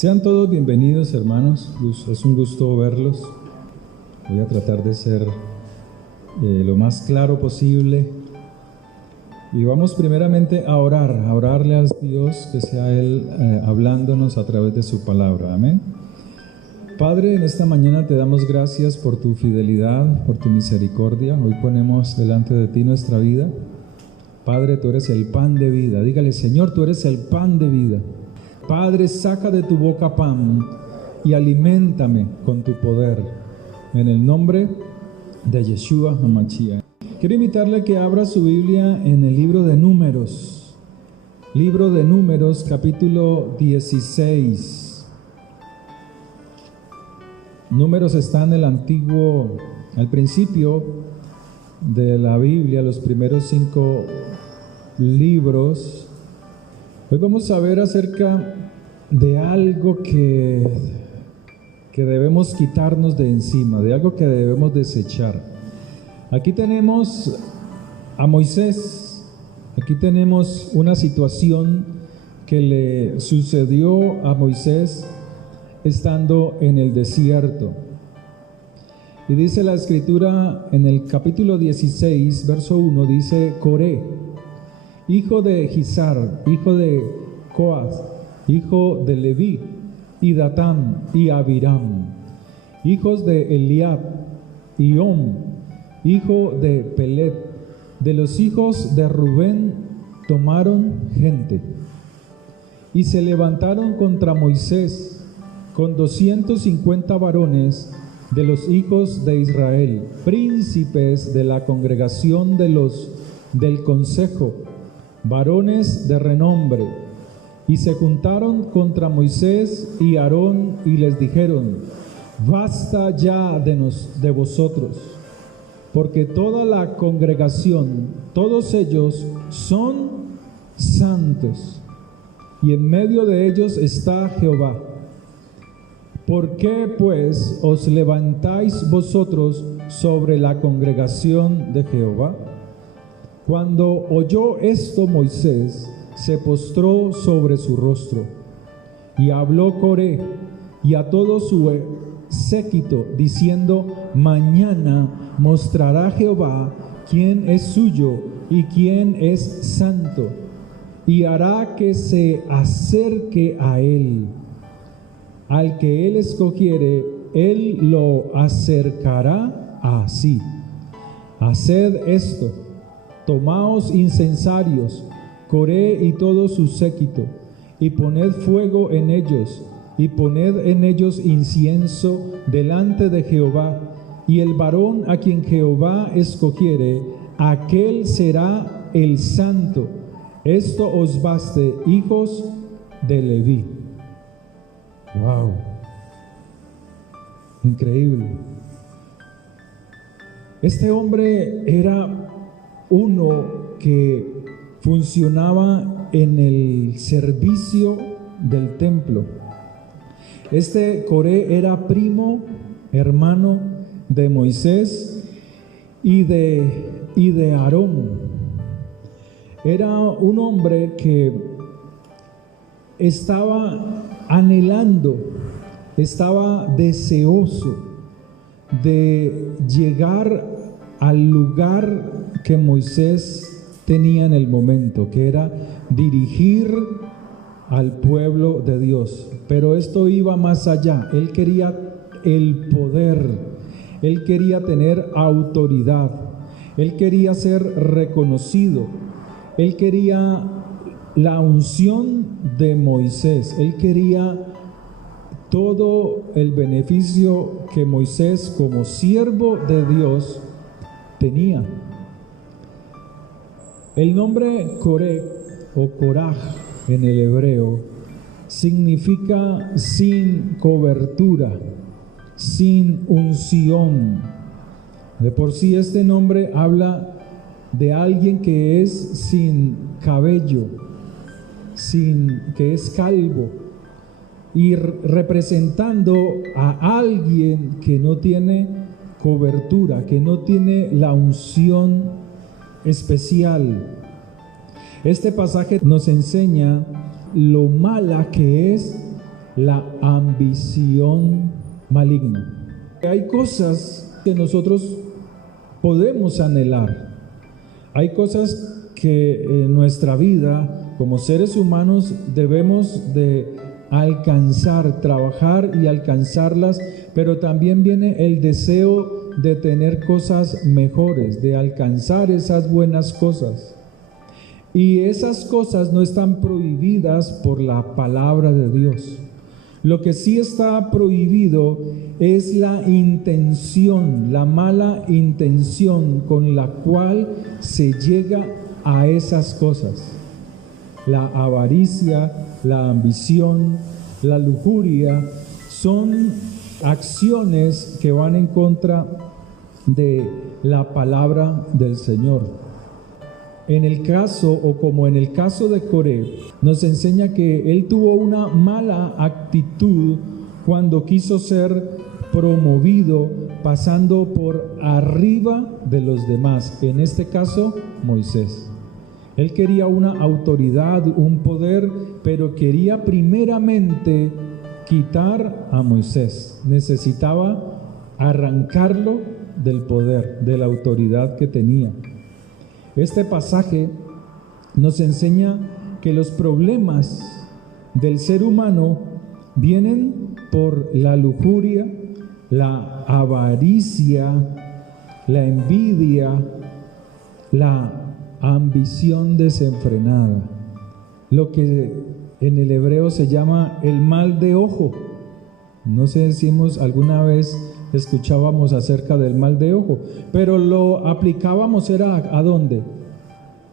Sean todos bienvenidos, hermanos. Es un gusto verlos. Voy a tratar de ser lo más claro posible. Y vamos primeramente a orarle a Dios, que sea Él hablándonos a través de su palabra. Amén. Padre, en esta mañana te damos gracias por tu fidelidad, por tu misericordia. Hoy ponemos delante de ti nuestra vida. Padre, tú eres el pan de vida. Dígale: Señor, tú eres el pan de vida. Padre, saca de tu boca pan y aliméntame con tu poder. En el nombre de Yeshua HaMashiach. Quiero invitarle a que abra su Biblia en el libro de Números. Libro de Números, capítulo 16. Números está en el antiguo, al principio de la Biblia, los primeros 5 libros. Hoy vamos a ver acerca de algo que debemos quitarnos de encima, de algo que debemos desechar. Aquí tenemos a Moisés, aquí tenemos una situación que le sucedió a Moisés estando en el desierto. Y dice la escritura en el capítulo 16, verso 1, dice: Coré, hijo de Gizar, hijo de Coath, hijo de Leví, y Datán y Abiram, hijos de Eliab, y Om, hijo de Pelet, de los hijos de Rubén, tomaron gente, y se levantaron contra Moisés con 250 varones de los hijos de Israel, príncipes de la congregación del consejo, varones de renombre, y se juntaron contra Moisés y Aarón y les dijeron: basta ya de vosotros, porque toda la congregación, todos ellos son santos, y en medio de ellos está Jehová. ¿Por qué pues os levantáis vosotros sobre la congregación de Jehová? Cuando oyó esto Moisés, se postró sobre su rostro, y habló Coré y a todo su séquito, diciendo: mañana mostrará Jehová quién es suyo y quién es santo, y hará que se acerque a él. Al que él escogiere, él lo acercará a sí. Haced esto: tomaos incensarios, Coré y todo su séquito, y poned fuego en ellos, y poned en ellos incienso delante de Jehová, y el varón a quien Jehová escogiere, aquel será el santo. Esto os baste, hijos de Leví. Wow, increíble. Este hombre era uno que funcionaba en el servicio del templo. Este Coré era primo, hermano de Moisés y de Aarón. Era un hombre que estaba anhelando, estaba deseoso de llegar al lugar que Moisés tenía en el momento, que era dirigir al pueblo de Dios. Pero esto iba más allá. Él quería el poder, él quería tener autoridad, él quería ser reconocido, él quería la unción de Moisés, él quería todo el beneficio que Moisés, como siervo de Dios, tenía. El nombre Coré o Coraj en el hebreo significa sin cobertura, sin unción. De por sí este nombre habla de alguien que es sin cabello, que es calvo, y representando a alguien que no tiene cobertura, que no tiene la unción especial. Este pasaje nos enseña lo mala que es la ambición maligna. Hay cosas que nosotros podemos anhelar. Hay cosas que en nuestra vida, como seres humanos, debemos de alcanzar, trabajar y alcanzarlas, pero también viene el deseo de tener cosas mejores, de alcanzar esas buenas cosas. Y esas cosas no están prohibidas por la palabra de Dios. Lo que sí está prohibido es la intención, la mala intención con la cual se llega a esas cosas. La avaricia, la ambición, la lujuria son acciones que van en contra de la palabra del Señor. En el caso, o como en el caso de Coré, nos enseña que él tuvo una mala actitud cuando quiso ser promovido pasando por arriba de los demás. En este caso, Moisés. Él quería una autoridad, un poder, pero quería primeramente quitar a Moisés. Necesitaba arrancarlo del poder, de la autoridad que tenía. Este pasaje nos enseña que los problemas del ser humano vienen por la lujuria, la avaricia, la envidia, la ambición desenfrenada, lo que en el hebreo se llama el mal de ojo. No sé si alguna vez escuchábamos acerca del mal de ojo, pero lo aplicábamos era ¿a dónde?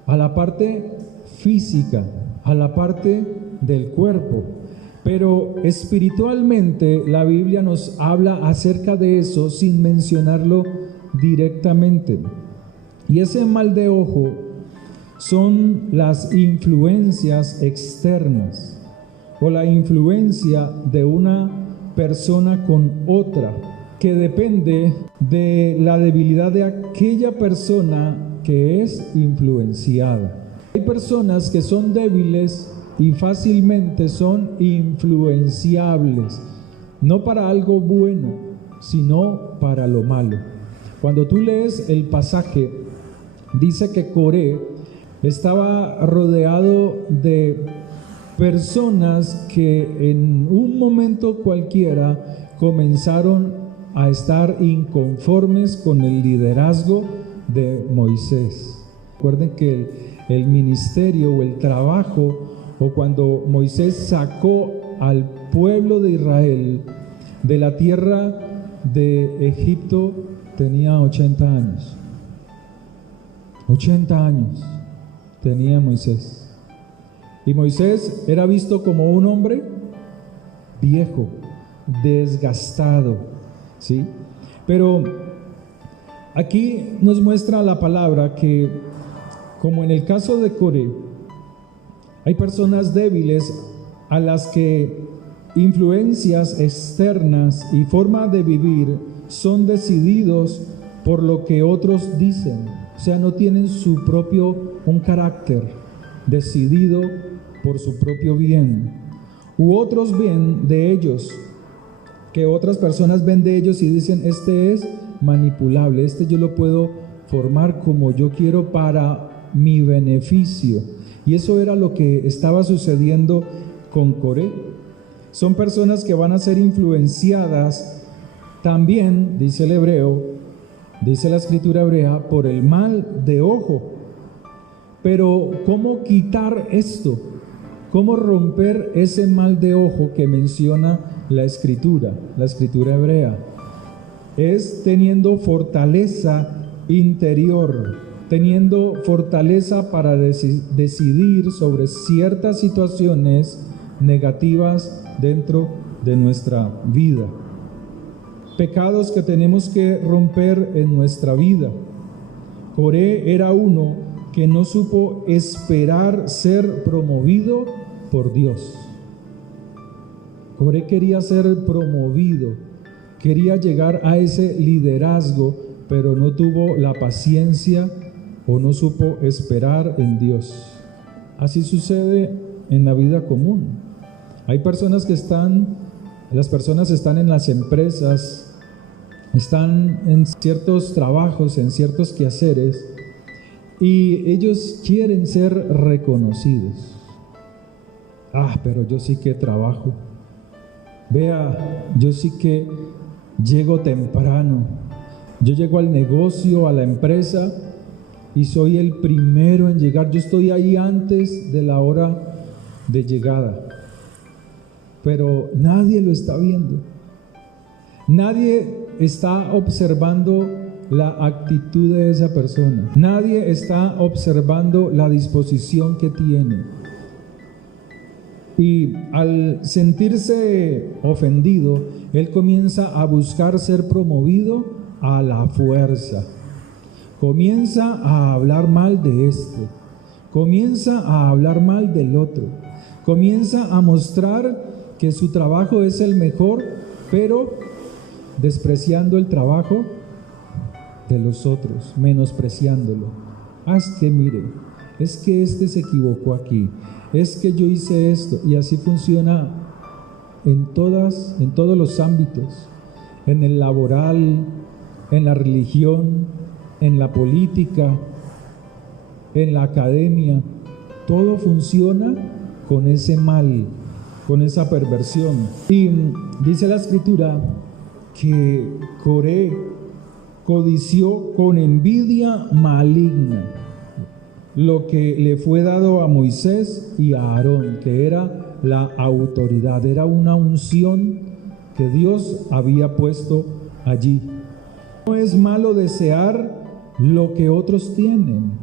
A la parte física, a la parte del cuerpo. Pero espiritualmente la Biblia nos habla acerca de eso sin mencionarlo directamente. Y ese mal de ojo son las influencias externas o la influencia de una persona con otra, que depende de la debilidad de aquella persona que es influenciada. Hay personas que son débiles y fácilmente son influenciables, no para algo bueno, sino para lo malo. Cuando tú lees el pasaje, dice que Coré estaba rodeado de personas que en un momento cualquiera comenzaron a estar inconformes con el liderazgo de Moisés. Recuerden que el ministerio o el trabajo, o cuando Moisés sacó al pueblo de Israel de la tierra de Egipto, tenía 80 años. 80 años tenía Moisés. Y Moisés era visto como un hombre viejo, desgastado, ¿sí? Pero aquí nos muestra la palabra que, como en el caso de Coré, hay personas débiles a las que influencias externas y forma de vivir son decididos por lo que otros dicen. O sea, no tienen un carácter decidido por su propio bien. U otros ven de ellos, que otras personas ven de ellos y dicen, este es manipulable, este yo lo puedo formar como yo quiero para mi beneficio. Y eso era lo que estaba sucediendo con Coré. Son personas que van a ser influenciadas también, dice el hebreo, dice la escritura hebrea, por el mal de ojo. Pero ¿cómo quitar esto? ¿Cómo romper ese mal de ojo que menciona la escritura hebrea? Es teniendo fortaleza interior, teniendo fortaleza para decidir sobre ciertas situaciones negativas dentro de nuestra vida. Pecados que tenemos que romper en nuestra vida. Coré era uno que no supo esperar ser promovido por Dios. Coré quería ser promovido, quería llegar a ese liderazgo, pero no tuvo la paciencia o no supo esperar en Dios. Así sucede en la vida común. Hay personas las personas están en las empresas, están en ciertos trabajos, en ciertos quehaceres, y ellos quieren ser reconocidos. Pero yo sí que trabajo. Vea, yo sí que llego temprano. Yo llego al negocio, a la empresa, y soy el primero en llegar. Yo estoy ahí antes de la hora de llegada. Pero nadie lo está viendo. Nadie está observando la actitud de esa persona. Nadie está observando la disposición que tiene. Y al sentirse ofendido, él comienza a buscar ser promovido a la fuerza. Comienza a hablar mal de este. Comienza a hablar mal del otro. Comienza a mostrar que su trabajo es el mejor, pero despreciando el trabajo de los otros, menospreciándolo. Es que mire, es que este se equivocó aquí, es que yo hice esto, y así funciona en todos los ámbitos, en el laboral, en la religión, en la política, en la academia. Todo funciona con ese mal, con esa perversión. Y dice la escritura que Coré codició con envidia maligna lo que le fue dado a Moisés y a Aarón, que era la autoridad, era una unción que Dios había puesto allí. No es malo desear lo que otros tienen.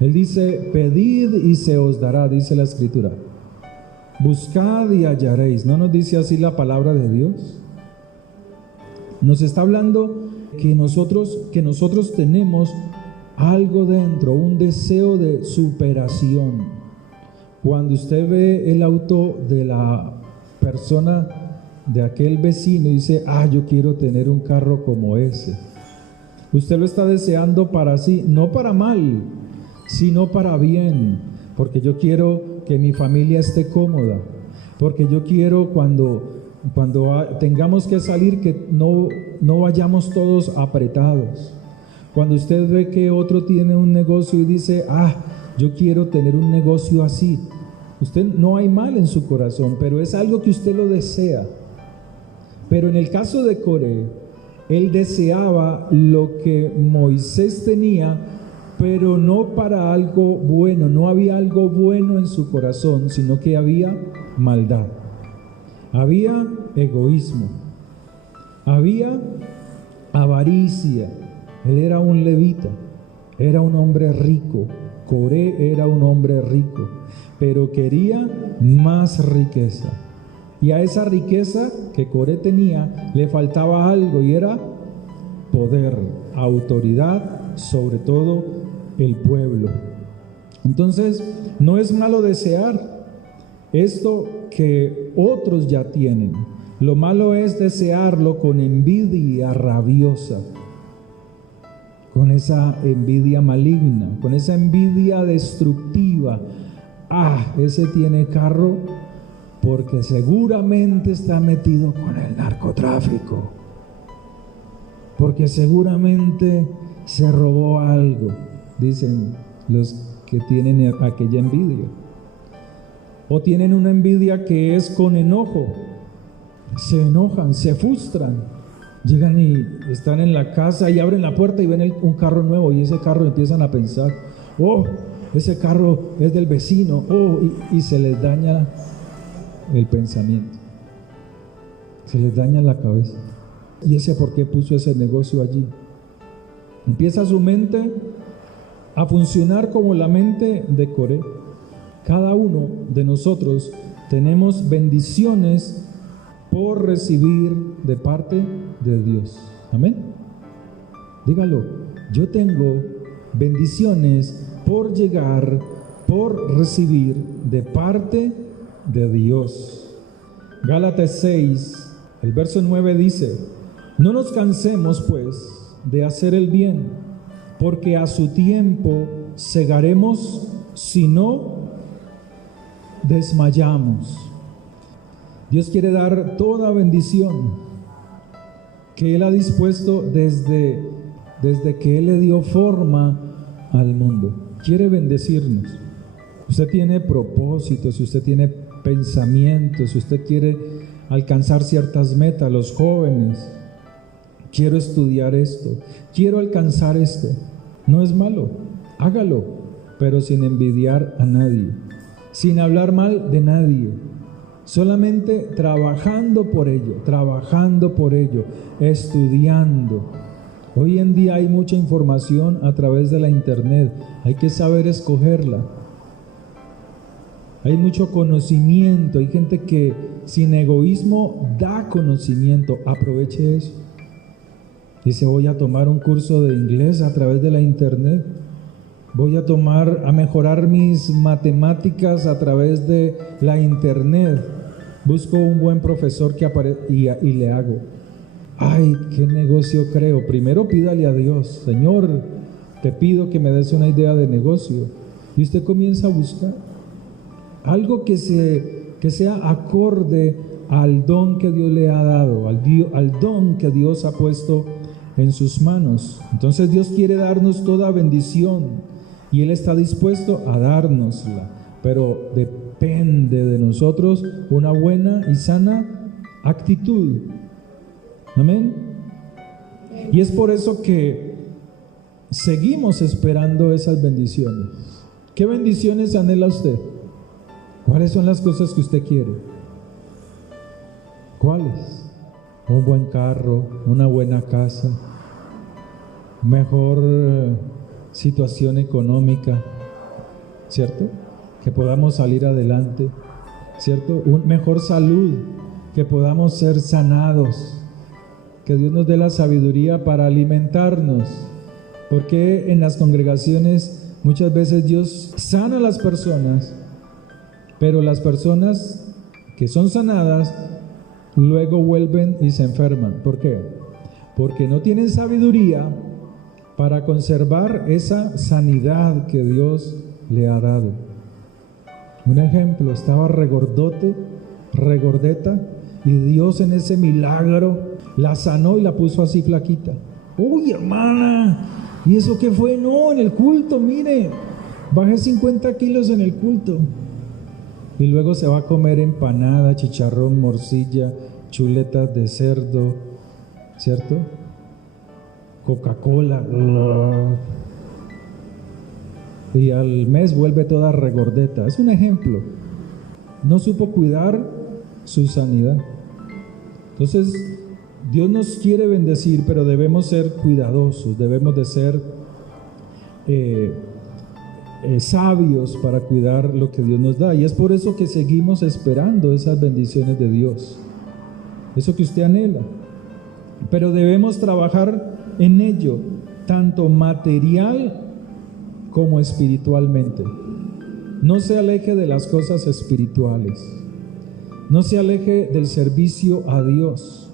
Él dice, pedid y se os dará, dice la escritura. Buscad y hallaréis. ¿No nos dice así la palabra de Dios? Nos está hablando que nosotros tenemos algo dentro, un deseo de superación. Cuando usted ve el auto de la persona, de aquel vecino, y dice, yo quiero tener un carro como ese. Usted lo está deseando para sí, no para mal, sino para bien, porque yo quiero que mi familia esté cómoda, porque yo quiero cuando tengamos que salir que no vayamos todos apretados. Cuando usted ve que otro tiene un negocio y dice, yo quiero tener un negocio así, usted no hay mal en su corazón, pero es algo que usted lo desea. Pero en el caso de Coré, él deseaba lo que Moisés tenía, pero no para algo bueno. No había algo bueno en su corazón, sino que había maldad, había egoísmo, había avaricia. Él era un levita, era un hombre rico. Coré era un hombre rico, pero quería más riqueza. Y a esa riqueza que Coré tenía le faltaba algo, y era poder, autoridad sobre todo el pueblo. Entonces, no es malo desear esto que otros ya tienen. Lo malo es desearlo con envidia rabiosa, con esa envidia maligna, con esa envidia destructiva. Ese tiene carro porque seguramente está metido con el narcotráfico, porque seguramente se robó algo, dicen los que tienen aquella envidia. O tienen una envidia que es con enojo, se enojan, se frustran. Llegan y están en la casa y abren la puerta y ven un carro nuevo, y ese carro empiezan a pensar, ese carro es del vecino, y se les daña el pensamiento, se les daña la cabeza. ¿Y ese por qué puso ese negocio allí? Empieza su mente a funcionar como la mente de Coré. Cada uno de nosotros tenemos bendiciones por recibir de parte de Dios. Amén. Dígalo, yo tengo bendiciones por recibir de parte de Dios. Gálatas 6, el verso 9 dice, no nos cansemos pues de hacer el bien, porque a su tiempo segaremos si no desmayamos. Dios quiere dar toda bendición que Él ha dispuesto desde que Él le dio forma al mundo. Quiere bendecirnos. Usted tiene propósitos, usted tiene pensamientos, usted quiere alcanzar ciertas metas. Los jóvenes, quiero estudiar esto, quiero alcanzar esto. No es malo, hágalo, pero sin envidiar a nadie, sin hablar mal de nadie, solamente trabajando por ello, estudiando. Hoy en día hay mucha información a través de la internet, hay que saber escogerla. Hay mucho conocimiento, hay gente que sin egoísmo da conocimiento, aproveche eso. Dice, voy a tomar un curso de inglés a través de la internet, voy a mejorar mis matemáticas a través de la internet, busco un buen profesor que y le hago. Ay, ¿qué negocio creo? Primero pídale a Dios, Señor, te pido que me des una idea de negocio. Y usted comienza a buscar algo que sea acorde al don que Dios le ha dado, al don que Dios ha puesto en sus manos. Entonces Dios quiere darnos toda bendición y Él está dispuesto a dárnosla, pero depende de nosotros una buena y sana actitud. Amén. Y es por eso que seguimos esperando esas bendiciones. ¿Qué bendiciones anhela usted? ¿Cuáles son las cosas que usted quiere? ¿Cuáles? Un buen carro, una buena casa, mejor situación económica, ¿cierto? Que podamos salir adelante, ¿cierto? Mejor salud, que podamos ser sanados, que Dios nos dé la sabiduría para alimentarnos, porque en las congregaciones muchas veces Dios sana a las personas, pero las personas que son sanadas luego vuelven y se enferman. ¿Por qué? Porque no tienen sabiduría para conservar esa sanidad que Dios le ha dado. Un ejemplo, estaba regordeta, y Dios en ese milagro la sanó y la puso así flaquita. ¡Uy, hermana! ¿Y eso qué fue? No, en el culto, mire, bajé 50 kilos en el culto. Y luego se va a comer empanada, chicharrón, morcilla, chuletas de cerdo, ¿cierto? Coca-Cola. Y al mes vuelve toda regordeta. Es un ejemplo. No supo cuidar su sanidad. Entonces, Dios nos quiere bendecir, pero debemos ser cuidadosos, debemos de ser sabios para cuidar lo que Dios nos da. Y es por eso que seguimos esperando esas bendiciones de Dios, eso que usted anhela. Pero debemos trabajar en ello, tanto material como espiritualmente. No se aleje de las cosas espirituales, no se aleje del servicio a Dios.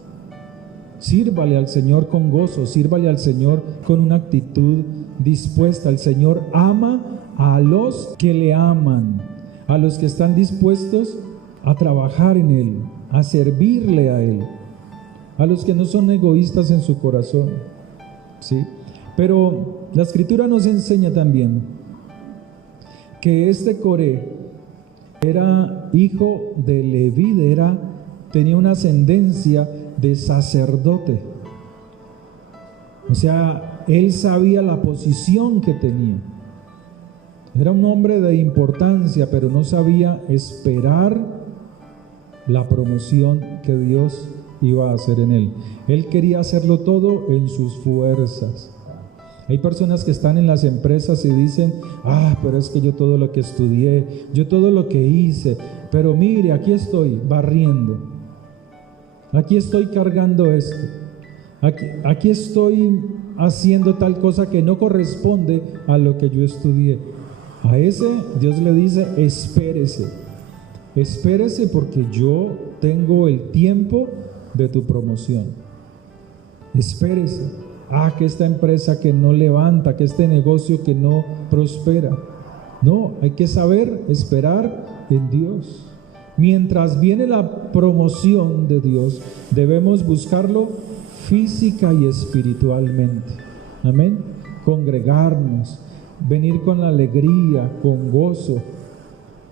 Sírvale al Señor con gozo, sírvale al Señor con una actitud dispuesta. El Señor ama a los que le aman, a los que están dispuestos a trabajar en Él, a servirle a Él, a los que no son egoístas en su corazón, ¿sí? Pero la Escritura nos enseña también que este Coré era hijo de Leví, tenía una ascendencia de sacerdote. O sea, él sabía la posición que tenía. Era un hombre de importancia, pero no sabía esperar la promoción que Dios iba a hacer en él. Él quería hacerlo todo en sus fuerzas. Hay personas que están en las empresas y dicen, pero es que yo todo lo que estudié, yo todo lo que hice, pero mire, aquí estoy barriendo, aquí estoy cargando esto, aquí estoy haciendo tal cosa que no corresponde a lo que yo estudié. A ese Dios le dice, espérese porque yo tengo el tiempo de tu promoción. Espérese. Que esta empresa que no levanta, que este negocio que no prospera. No, hay que saber esperar en Dios. Mientras viene la promoción de Dios, debemos buscarlo física y espiritualmente. Amén. Congregarnos, venir con la alegría, con gozo,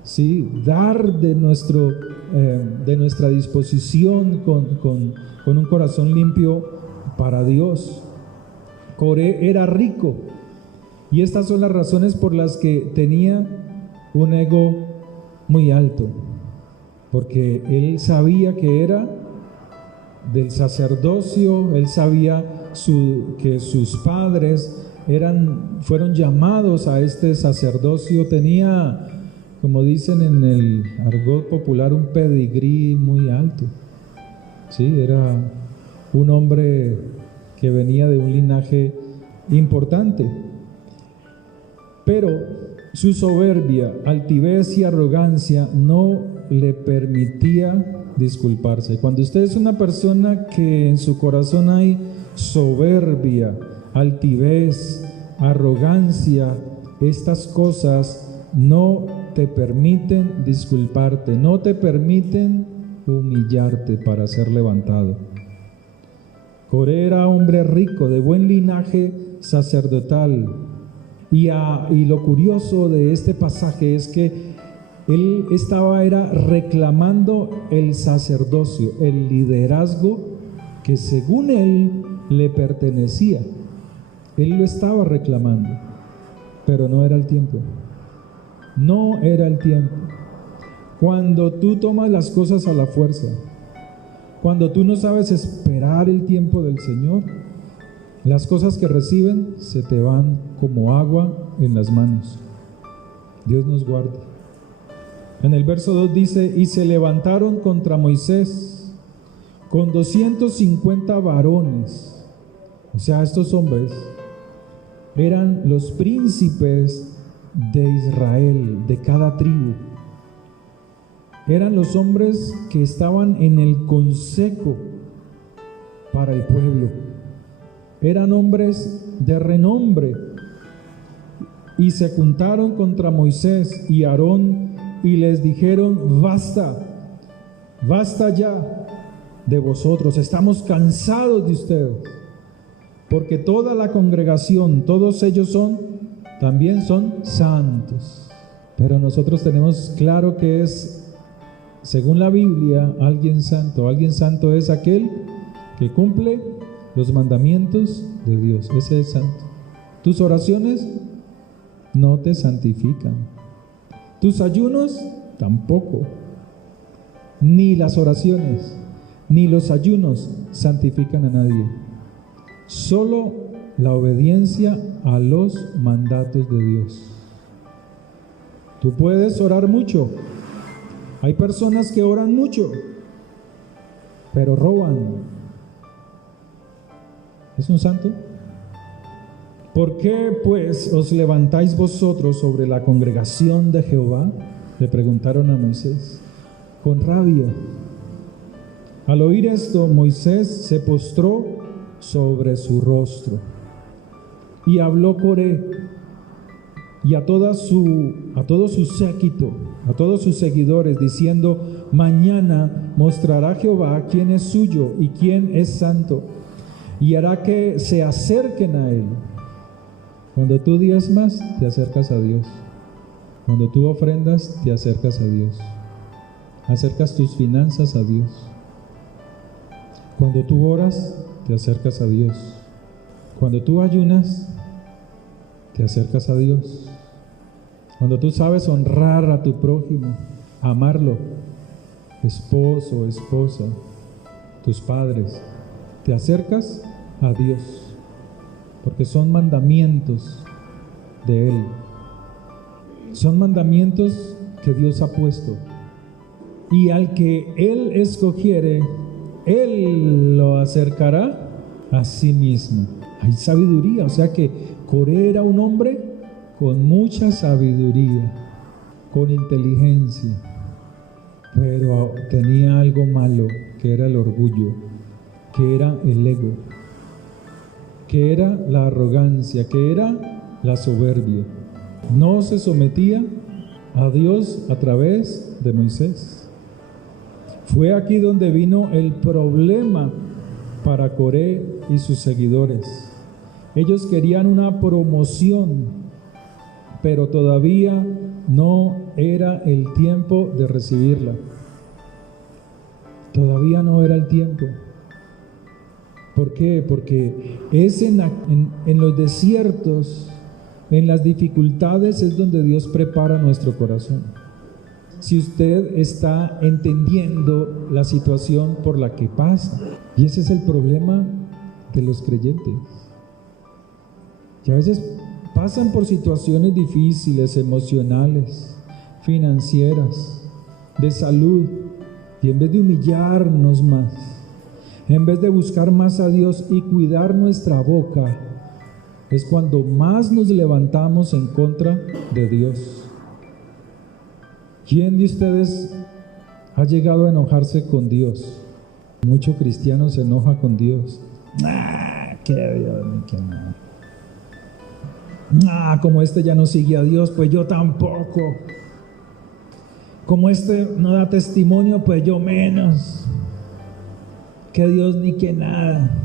¿sí? Dar de nuestra disposición con un corazón limpio para Dios. Coré era rico, y estas son las razones por las que tenía un ego muy alto, porque él sabía que era del sacerdocio, él sabía que sus padres fueron llamados a este sacerdocio, tenía, como dicen en el argot popular, un pedigrí muy alto, ¿sí? Era un hombre que venía de un linaje importante, pero su soberbia, altivez y arrogancia no le permitía disculparse. Cuando usted es una persona que en su corazón hay soberbia, altivez, arrogancia, estas cosas no te permiten disculparte, no te permiten humillarte para ser levantado. Coré era hombre rico, de buen linaje sacerdotal, y lo curioso de este pasaje es que él era reclamando el sacerdocio, el liderazgo que según él le pertenecía. Él lo estaba reclamando, pero no era el tiempo. No era el tiempo. Cuando tú tomas las cosas a la fuerza, cuando tú no sabes esperar el tiempo del Señor, las cosas que reciben se te van como agua en las manos. Dios nos guarde. En el verso 2 dice: y se levantaron contra Moisés con 250 varones. O sea, estos hombres eran los príncipes de Israel, de cada tribu. Eran los hombres que estaban en el consejo para el pueblo. Eran hombres de renombre. Y se juntaron contra Moisés y Aarón y les dijeron: basta ya de vosotros, estamos cansados de ustedes, porque toda la congregación, todos ellos también son santos. Pero nosotros tenemos claro que es, según la Biblia, alguien santo. Alguien santo es aquel que cumple los mandamientos de Dios. Ese es santo. Tus oraciones no te santifican. Tus ayunos tampoco. Ni las oraciones, ni los ayunos santifican a nadie. Solo la obediencia a los mandatos de Dios. Tú puedes orar mucho. Hay personas que oran mucho, pero roban. ¿Es un santo? ¿Por qué pues os levantáis vosotros sobre la congregación de Jehová? Le preguntaron a Moisés con rabia. Al oír esto, Moisés se postró sobre su rostro y habló Coré y a todo su séquito, a todos sus seguidores, diciendo: mañana mostrará Jehová quién es suyo y quién es santo, y hará que se acerquen a él. Cuando tú diezmas, te acercas a Dios. Cuando tú ofrendas, te acercas a Dios. Acercas tus finanzas a Dios. Cuando tú oras, te acercas a Dios. Cuando tú ayunas, te acercas a Dios. Cuando tú sabes honrar a tu prójimo, amarlo, esposo, esposa, tus padres, te acercas a Dios, porque son mandamientos de Él. Son mandamientos que Dios ha puesto. Y al que Él escogiere, Él lo acercará a sí mismo. Hay sabiduría, o sea que Coré era un hombre con mucha sabiduría, con inteligencia, pero tenía algo malo, que era el orgullo, que era el ego, que era la arrogancia, que era la soberbia. No se sometía a Dios a través de Moisés. Fue aquí donde vino el problema para Coré y sus seguidores. Ellos querían una promoción, pero todavía no era el tiempo de recibirla. Todavía no era el tiempo. ¿Por qué? Porque es en los desiertos, en las dificultades, es donde Dios prepara nuestro corazón. Si usted está entendiendo la situación por la que pasa, y ese es el problema de los creyentes, que a veces pasan por situaciones difíciles, emocionales, financieras, de salud, y en vez de humillarnos más, en vez de buscar más a Dios y cuidar nuestra boca, es cuando más nos levantamos en contra de Dios. ¿Quién de ustedes ha llegado a enojarse con Dios? Mucho cristiano se enoja con Dios. Que Dios, que no. Como este ya no sigue a Dios, pues yo tampoco. Como este no da testimonio, pues yo menos. Que Dios ni que nada.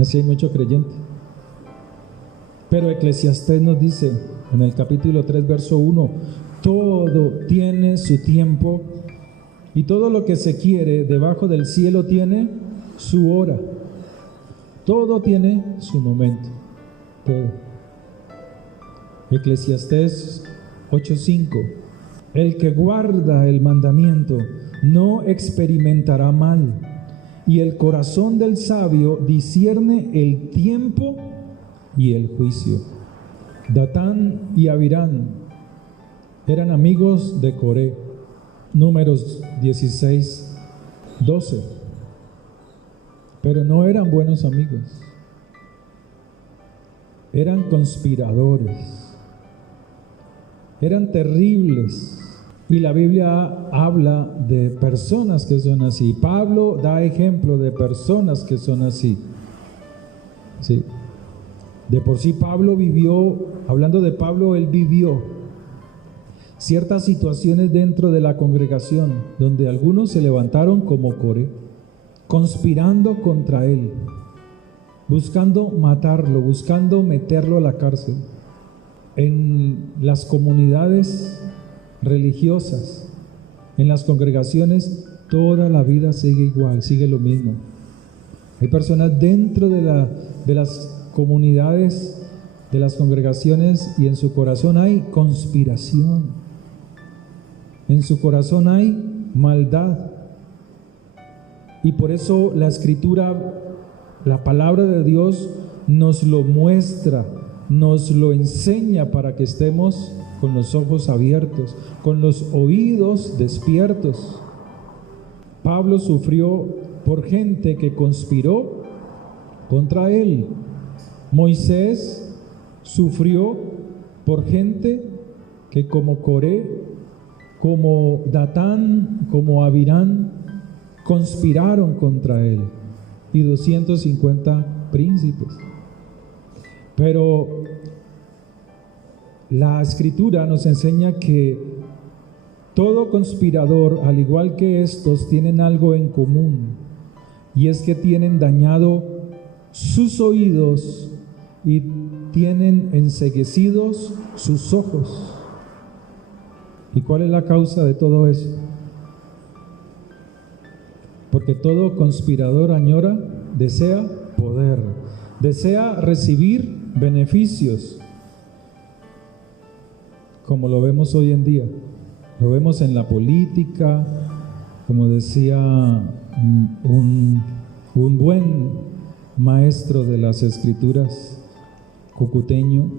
Así hay mucho creyente. Pero Eclesiastés nos dice en el capítulo 3, verso 1, todo tiene su tiempo y todo lo que se quiere debajo del cielo tiene su hora. Todo tiene su momento. Todo. Eclesiastés 8:5. El que guarda el mandamiento no experimentará mal, y el corazón del sabio discierne el tiempo y el juicio. Datán y Abirán eran amigos de Coré. Números 16:12. Pero no eran buenos amigos. Eran conspiradores. Eran terribles. Y la Biblia habla de personas que son así. Pablo da ejemplo de personas que son así. Sí. De por sí Pablo vivió, hablando de Pablo, él vivió ciertas situaciones dentro de la congregación donde algunos se levantaron como Coré, conspirando contra él, buscando matarlo, buscando meterlo a la cárcel. En las comunidades religiosas, en las congregaciones, toda la vida sigue igual, sigue lo mismo. Hay personas dentro de las comunidades, de las congregaciones, y en su corazón hay conspiración. En su corazón hay maldad. Y por eso la Escritura, la palabra de Dios, nos lo muestra, nos lo enseña para que estemos con los ojos abiertos, con los oídos despiertos. Pablo sufrió por gente que conspiró contra él. Moisés sufrió por gente que como Coré, como Datán, como Abirán, conspiraron contra él, y 250 príncipes. Pero la Escritura nos enseña que todo conspirador, al igual que estos, tienen algo en común, y es que tienen dañado sus oídos y tienen enceguecidos sus ojos. ¿Y cuál es la causa de todo eso? Porque todo conspirador añora, desea poder, desea recibir beneficios, como lo vemos hoy en día. Lo vemos en la política, como decía un buen maestro de las Escrituras, cucuteño,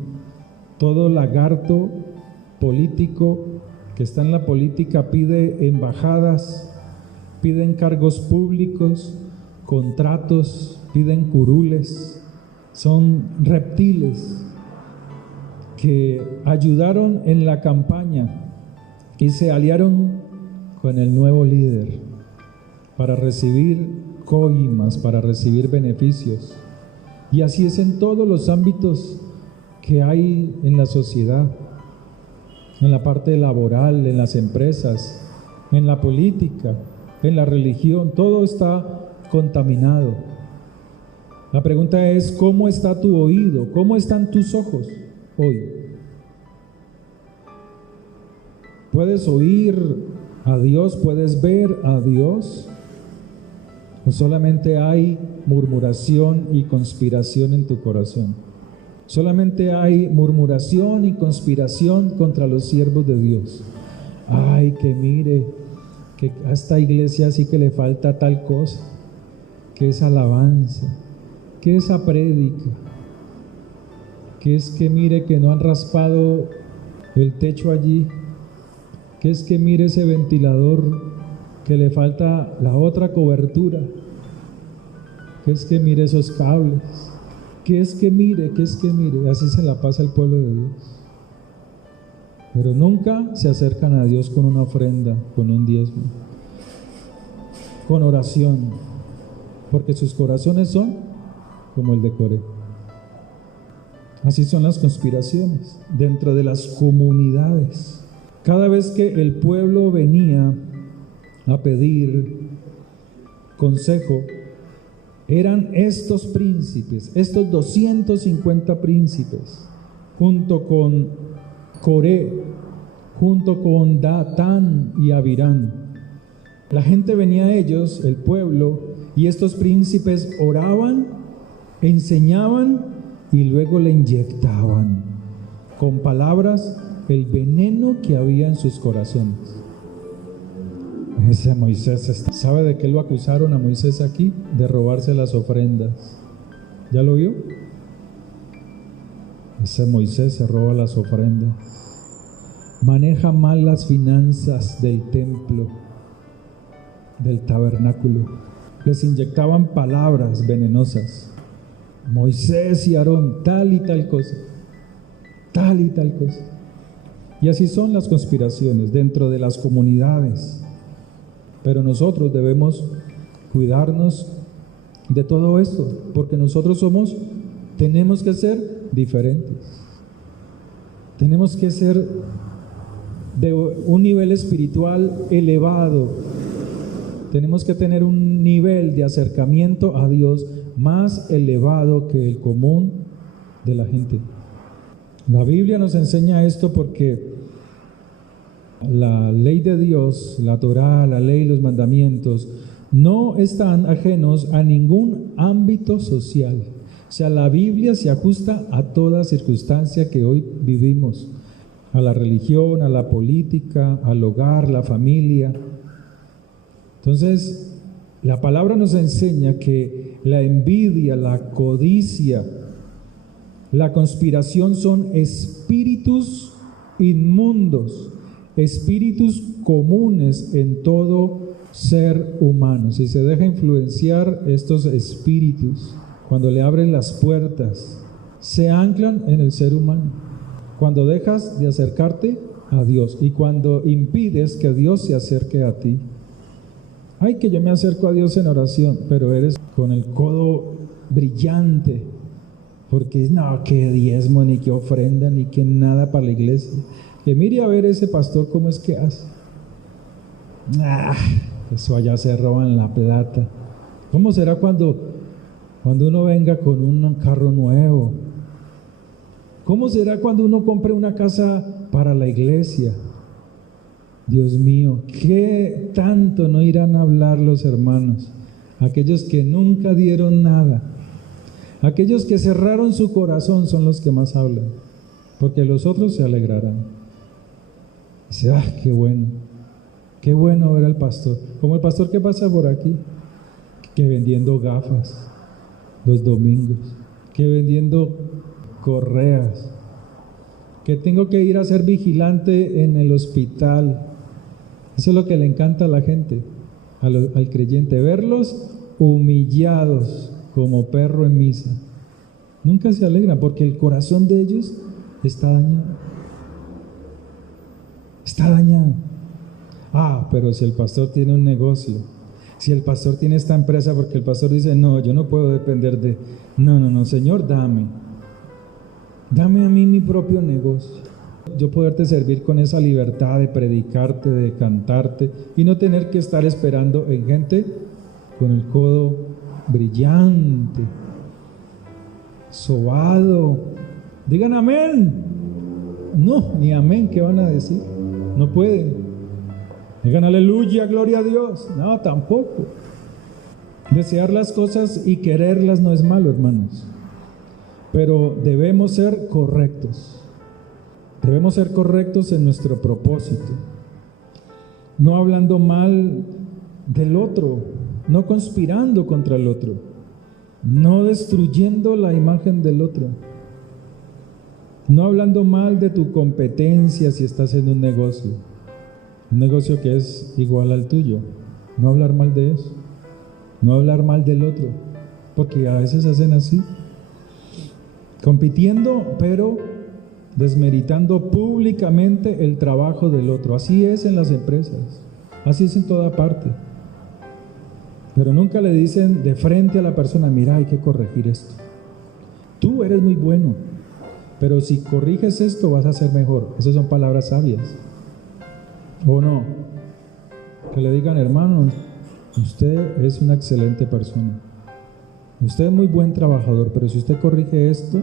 todo lagarto político que está en la política pide embajadas, piden cargos públicos, contratos, piden curules. Son reptiles que ayudaron en la campaña y se aliaron con el nuevo líder para recibir coimas, para recibir beneficios. Y así es en todos los ámbitos que hay en la sociedad, en la parte laboral, en las empresas, en la política. en la religión, todo está contaminado. La pregunta es, ¿cómo está tu oído? ¿Cómo están tus ojos hoy? ¿Puedes oír a Dios? ¿Puedes ver a Dios? ¿O solamente hay murmuración y conspiración en tu corazón? Solamente hay murmuración y conspiración contra los siervos de Dios. Ay, que mire, que a esta iglesia sí que le falta tal cosa, que es alabanza, que esa prédica, que es que mire que no han raspado el techo allí, que es que mire ese ventilador, que le falta la otra cobertura, que es que mire esos cables, que es que mire, así se la pasa el pueblo de Dios. Pero nunca se acercan a Dios con una ofrenda, con un diezmo, con oración, porque sus corazones son como el de Coré. Así son las conspiraciones dentro de las comunidades. Cada vez que el pueblo venía a pedir consejo, eran estos príncipes, estos 250 príncipes, junto con Coré, junto con Datán y Abirán. La gente venía a ellos, el pueblo, y estos príncipes oraban, enseñaban y luego le inyectaban con palabras el veneno que había en sus corazones. Ese Moisés, ¿sabe de qué lo acusaron a Moisés aquí? De robarse las ofrendas. ¿Ya lo vio? Ese Moisés se roba las ofrendas. Maneja mal las finanzas del templo, del tabernáculo. Les inyectaban palabras venenosas. Moisés y Aarón, tal y tal cosa, tal y tal cosa. Y así son las conspiraciones dentro de las comunidades. Pero nosotros debemos cuidarnos de todo esto, porque nosotros tenemos que ser diferentes. Tenemos que ser de un nivel espiritual elevado. Tenemos que tener un nivel de acercamiento a Dios más elevado que el común de la gente. La Biblia nos enseña esto porque la ley de Dios, la Torá, la ley, los mandamientos, no están ajenos a ningún ámbito social. O sea, la Biblia se ajusta a toda circunstancia que hoy vivimos, a la religión, a la política, al hogar, la familia. Entonces, la palabra nos enseña que la envidia, la codicia, la conspiración son espíritus inmundos, espíritus comunes en todo ser humano. Si se deja influenciar estos espíritus, cuando le abren las puertas, se anclan en el ser humano. Cuando dejas de acercarte a Dios y cuando impides que Dios se acerque a ti. Ay, que yo me acerco a Dios en oración, pero eres con el codo brillante, porque no, que diezmo, ni que ofrenda, ni que nada para la iglesia. Que mire a ver ese pastor cómo es que hace. Eso allá se roban la plata. ¿Cómo será cuando uno venga con un carro nuevo? ¿Cómo será cuando uno compre una casa para la iglesia? Dios mío, ¿qué tanto no irán a hablar los hermanos? Aquellos que nunca dieron nada, aquellos que cerraron su corazón son los que más hablan, porque los otros se alegrarán. Dice, qué bueno ver al pastor, como el pastor que pasa por aquí, que vendiendo gafas los domingos, que vendiendo correas, que tengo que ir a ser vigilante en el hospital. Eso es lo que le encanta a la gente, al creyente, verlos humillados como perro en misa. Nunca se alegran porque el corazón de ellos está dañado. Está dañado. Pero si el pastor tiene un negocio, si el pastor tiene esta empresa, porque el pastor dice, no, yo no puedo depender de... No, Señor, dame a mí mi propio negocio. yo poderte servir con esa libertad de predicarte, de cantarte y no tener que estar esperando en gente con el codo brillante, sobado. Digan amén. No, ni amén, ¿qué van a decir? No pueden. Digan aleluya, gloria a Dios. No, tampoco. Desear las cosas y quererlas no es malo, hermanos. Pero debemos ser correctos. Debemos ser correctos en nuestro propósito. No hablando mal del otro, no conspirando contra el otro, no destruyendo la imagen del otro, no hablando mal de tu competencia si estás en un negocio que es igual al tuyo. No hablar mal de eso, no hablar mal del otro, porque a veces hacen así, compitiendo, pero desmeritando públicamente el trabajo del otro. Así es en las empresas, así es en toda parte. Pero nunca le dicen de frente a la persona, mira, hay que corregir esto. Tú eres muy bueno, pero si corriges esto vas a ser mejor. Esas son palabras sabias. ¿O no? Que le digan, hermano, usted es una excelente persona. Usted es muy buen trabajador, pero si usted corrige esto,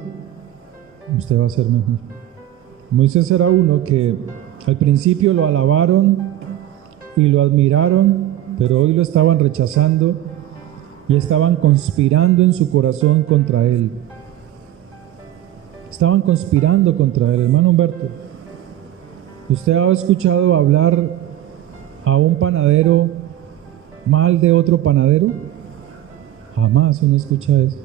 usted va a ser mejor. Moisés era uno que al principio lo alabaron y lo admiraron, pero hoy lo estaban rechazando y estaban conspirando en su corazón contra él. Estaban conspirando contra él. Hermano Humberto, ¿usted ha escuchado hablar a un panadero mal de otro panadero? Jamás uno escucha eso.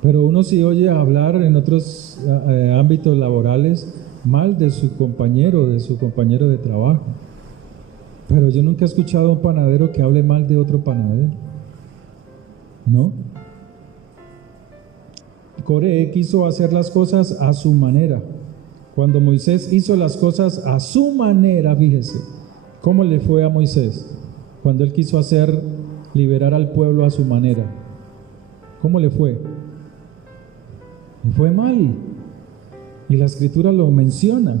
Pero uno sí oye hablar en otros ámbitos laborales mal de su compañero de trabajo. Pero yo nunca he escuchado a un panadero que hable mal de otro panadero. ¿No? Coré quiso hacer las cosas a su manera. Cuando Moisés hizo las cosas a su manera, fíjese, ¿cómo le fue a Moisés? Cuando él quiso liberar al pueblo a su manera, ¿cómo le fue? Le fue mal. Y la Escritura lo menciona,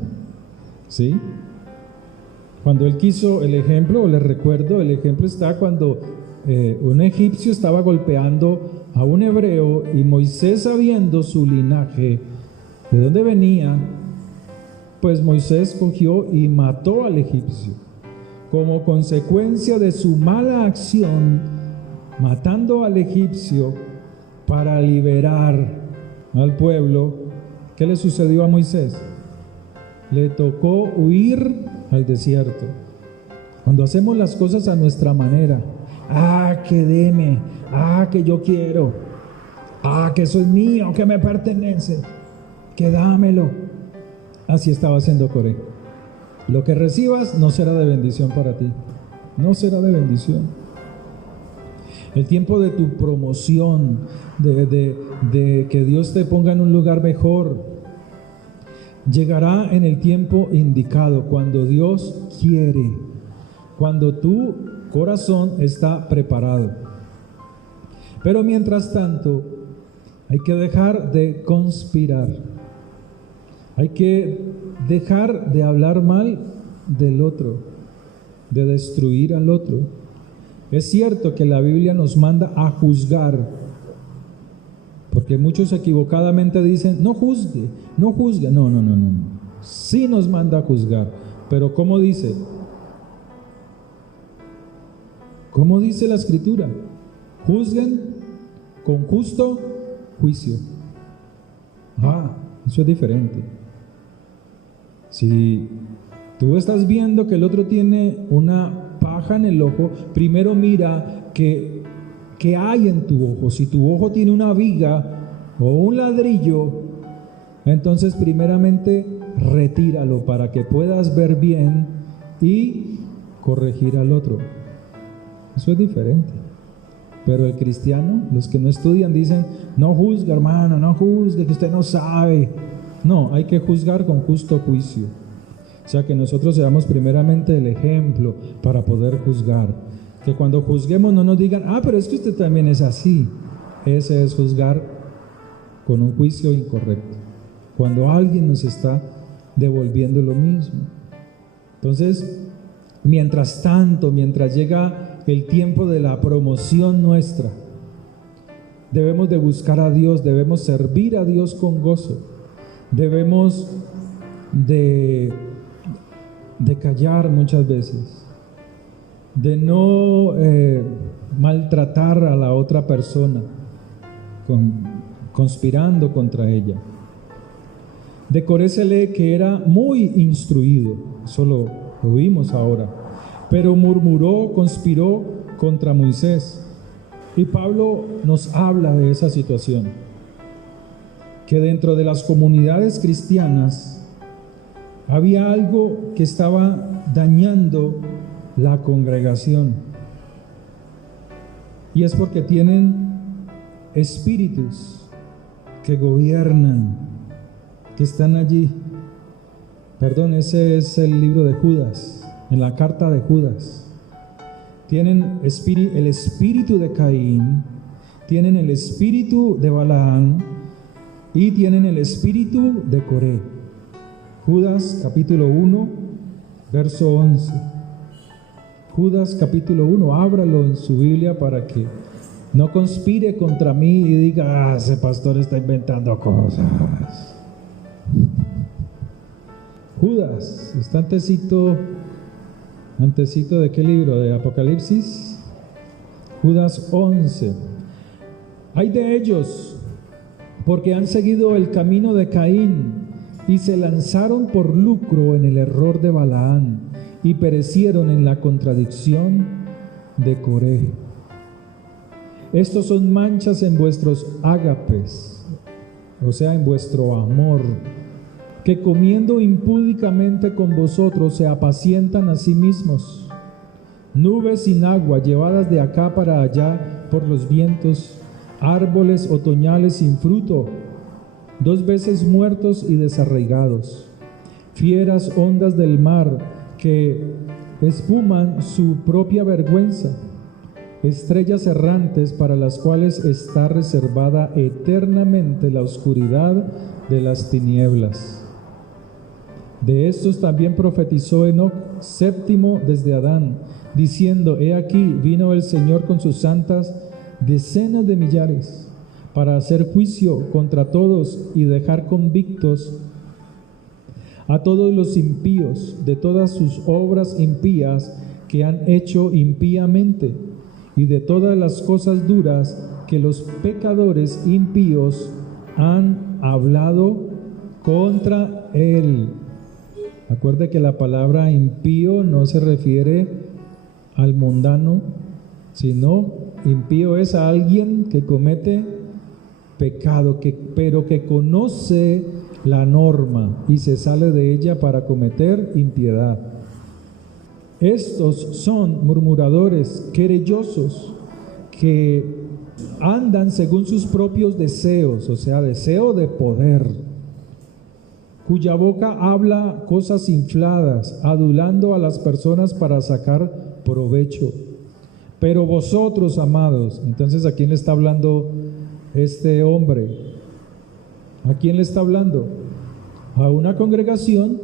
¿sí? Cuando él quiso el ejemplo, les recuerdo, el ejemplo está cuando un egipcio estaba golpeando a un hebreo y Moisés, sabiendo su linaje, de dónde venía, pues Moisés cogió y mató al egipcio. Como consecuencia de su mala acción, matando al egipcio para liberar al pueblo, ¿qué le sucedió a Moisés? Le tocó huir al desierto. Cuando hacemos las cosas a nuestra manera, que deme, que yo quiero, que eso es mío, que me pertenece, que dámelo. Así estaba haciendo Coré. Lo que recibas no será de bendición para ti, no será de bendición. El tiempo de tu promoción, de que Dios te ponga en un lugar mejor, llegará en el tiempo indicado, cuando Dios quiere, cuando tu corazón está preparado. Pero mientras tanto, hay que dejar de conspirar, hay que dejar de hablar mal del otro, de destruir al otro. Es cierto que la Biblia nos manda a juzgar, porque muchos equivocadamente dicen, no juzgue, no juzgue. No. Sí nos manda a juzgar, pero ¿cómo dice? ¿Cómo dice la Escritura? Juzguen con justo juicio. Eso es diferente. Si tú estás viendo que el otro tiene una paja en el ojo, primero mira qué hay en tu ojo. Si tu ojo tiene una viga o un ladrillo, entonces primeramente retíralo para que puedas ver bien y corregir al otro. Eso es diferente. Pero el cristiano, los que no estudian, dicen, no juzgue, hermano, no juzgue, que usted no sabe. No, hay que juzgar con justo juicio. O sea, que nosotros seamos primeramente el ejemplo para poder juzgar. Que cuando juzguemos no nos digan, pero es que usted también es así. Ese es juzgar con un juicio incorrecto. Cuando alguien nos está devolviendo lo mismo. Entonces, mientras tanto, mientras llega el tiempo de la promoción nuestra, debemos de buscar a Dios, debemos servir a Dios con gozo, debemos de callar muchas veces, de no maltratar a la otra persona, conspirando contra ella. De Coré se lee que era muy instruido, eso lo vimos ahora, pero murmuró, conspiró contra Moisés. Y Pablo nos habla de esa situación, que dentro de las comunidades cristianas había algo que estaba dañando la congregación, y es porque tienen espíritus que gobiernan, que están allí. Perdón, ese es el libro de Judas, en la carta de Judas. Tienen el espíritu de Caín, tienen el espíritu de Balaam y tienen el espíritu de Coré. Judas capítulo 1, verso 11. Judas capítulo 1, ábralo en su Biblia para que no conspire contra mí y diga, ese pastor está inventando cosas. Judas, está antecito de qué libro, de Apocalipsis. Judas 11. Hay de ellos, porque han seguido el camino de Caín y se lanzaron por lucro en el error de Balaam y perecieron en la contradicción de Coré. Estos son manchas en vuestros ágapes, o sea, en vuestro amor, que comiendo impúdicamente con vosotros se apacientan a sí mismos. Nubes sin agua llevadas de acá para allá por los vientos, árboles otoñales sin fruto, 2 veces muertos y desarraigados, fieras ondas del mar que espuman su propia vergüenza, estrellas errantes para las cuales está reservada eternamente la oscuridad de las tinieblas. De estos también profetizó Enoc, séptimo desde Adán, diciendo: He aquí, vino el Señor con sus santas decenas de millares, para hacer juicio contra todos y dejar convictos a todos los impíos de todas sus obras impías que han hecho impíamente, y de todas las cosas duras que los pecadores impíos han hablado contra él. Acuerde que la palabra impío no se refiere al mundano, sino impío es a alguien que comete pecado, pero que conoce la norma y se sale de ella para cometer impiedad. Estos son murmuradores, querellosos, que andan según sus propios deseos, o sea, deseo de poder, cuya boca habla cosas infladas, adulando a las personas para sacar provecho. Pero vosotros, amados, entonces, ¿a quién le está hablando este hombre? ¿A quién le está hablando? A una congregación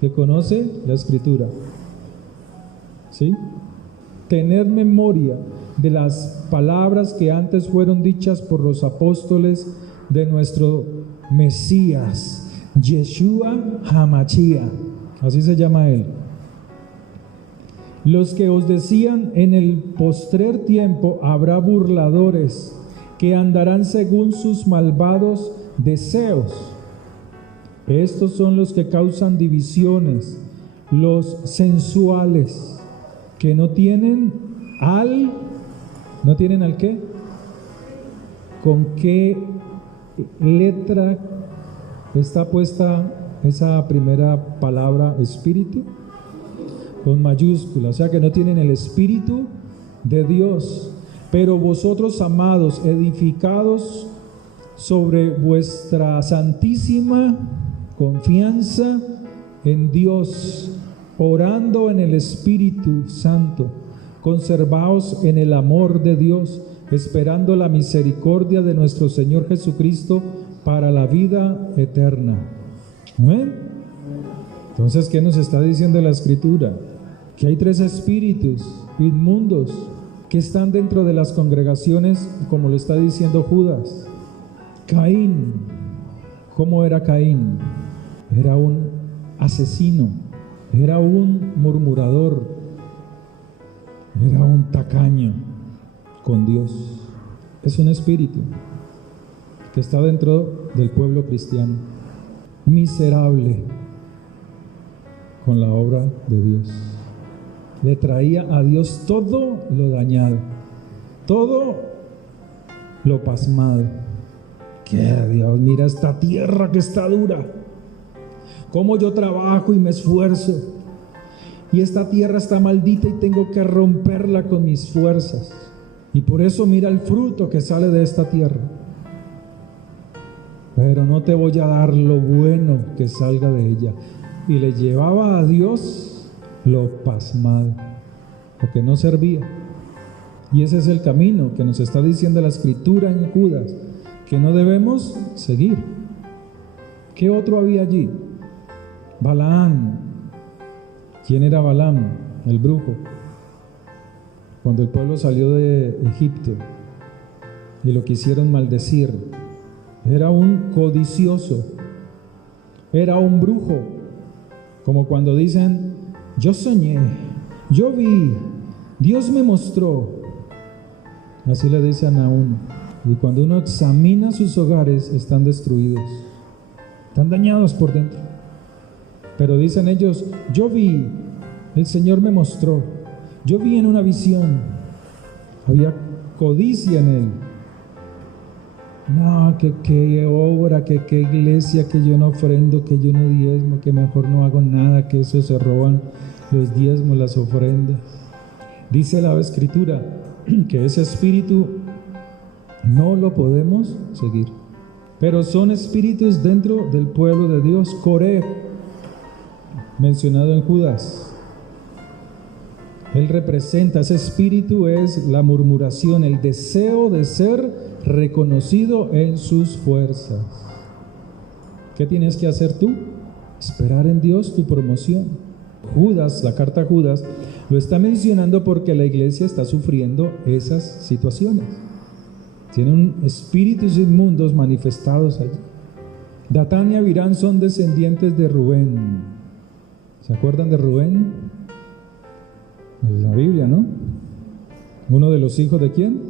que conoce la Escritura. ¿Sí? Tener memoria de las palabras que antes fueron dichas por los apóstoles de nuestro Mesías, Yeshua HaMashiach, así se llama él. Los que os decían: en el postrer tiempo habrá burladores que andarán según sus malvados deseos. Estos son los que causan divisiones, los sensuales, que no tienen al qué, con qué letra está puesta esa primera palabra, espíritu, con mayúscula, o sea que no tienen el Espíritu de Dios. Pero vosotros, amados, edificados sobre vuestra santísima confianza en Dios, orando en el Espíritu Santo, conservaos en el amor de Dios, esperando la misericordia de nuestro Señor Jesucristo para la vida eterna. ¿Amén? Entonces, ¿qué nos está diciendo la Escritura? Que hay 3 espíritus inmundos que están dentro de las congregaciones, como lo está diciendo Judas. Caín, ¿cómo era Caín? Era un asesino, era un murmurador, era un tacaño con Dios. Es un espíritu que está dentro del pueblo cristiano, miserable con la obra de Dios. Le traía a Dios todo lo dañado, todo lo pasmado. Que Dios, mira esta tierra que está dura, cómo yo trabajo y me esfuerzo, y esta tierra está maldita y tengo que romperla con mis fuerzas, y por eso mira el fruto que sale de esta tierra, pero no te voy a dar lo bueno que salga de ella. Y le llevaba a Dios lo pasmado, lo que no servía. Y ese es el camino que nos está diciendo la Escritura en Judas, que no debemos seguir. ¿Qué otro había allí? Balaam. ¿Quién era Balaam? El brujo. Cuando el pueblo salió de Egipto y lo quisieron maldecir, era un codicioso, era un brujo. Como cuando dicen, yo soñé, yo vi, Dios me mostró. Así le dice a Nahum. Y cuando uno examina sus hogares, están destruidos, están dañados por dentro. Pero dicen ellos, yo vi, el Señor me mostró, yo vi en una visión. Había codicia en él. No, que qué obra, que qué iglesia, que yo no ofrendo, que yo no diezmo, que mejor no hago nada, que eso se roban los diezmos, las ofrendas. Dice la Escritura que ese espíritu no lo podemos seguir, pero son espíritus dentro del pueblo de Dios. Coré, mencionado en Judas, él representa, ese espíritu es la murmuración, el deseo de ser reconocido en sus fuerzas. ¿Qué tienes que hacer tú? Esperar en Dios tu promoción. Judas, la carta a Judas, lo está mencionando porque la iglesia está sufriendo esas situaciones. Tienen espíritus inmundos manifestados allí. Datán y Abirán son descendientes de Rubén. ¿Se acuerdan de Rubén? La Biblia, ¿no? ¿Uno de los hijos de quién?